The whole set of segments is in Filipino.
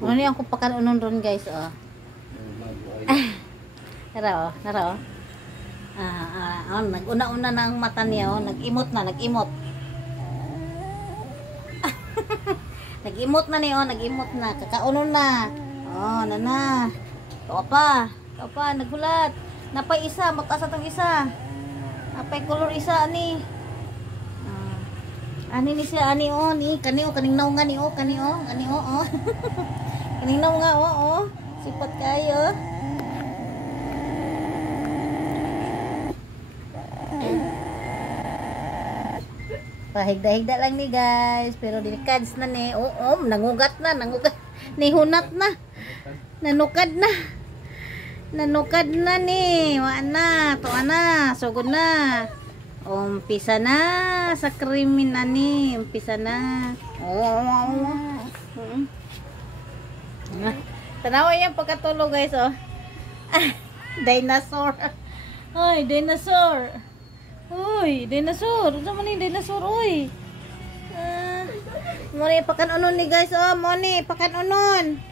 Ano yung kung pakanunon ron guys, oh. Nara, oh. Nara, oh. Nag-una-una na ang mata niya, oh. Nag-imot na, nag-imot. Nag-imot na niya, oh. Nag-imot na. Kakaunon na. Oh, nana. Ikaw pa. Ikaw pa, naghulat. Napay isa, mataas atong isa. Napay color isa, ani. Ani ni siya, ani, oh. Kani, oh. Kaning naw nga ni, oh. Kani, oh. Kani, oh, oh. Kaning naw nga, oh, oh. Sipat kayo. Pahigda-higda lang ni guys, pero dinikads na ni. Nangugat na, nangugat. Nihunat na. Nanukad na. Nanukad na ni. Waan na, tuwa na, sugod na. Umpisa na sa krimen na ni. Umpisa na. Tanawa yan pagkatulog guys, oh. Dinosaur. Ay, dinosaur. Uy, dinosaur. Saan mo ni dinosaur, uy? Muni, pakanunon ni guys, oh. Muni, pakanunon.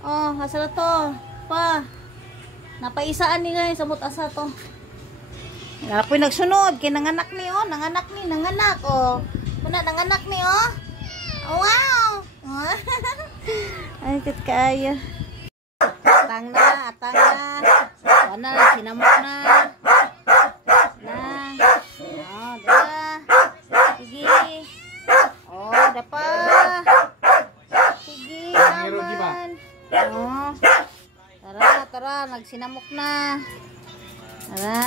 Oh, asa na to? Pa. Napaisaan ni guys, samot asa to. Napoy nagsunod. Kaya nanganak ni, oh. Nanganak ni, nanganak, oh. Muna, nanganak ni, oh. Wow. Ay, kat kaya. Atang na, atang na. Wala, sinamot na. Sige. Oh, dapa. Sige, aman. Oh. Tara, tara, nagsinamok na. Tara.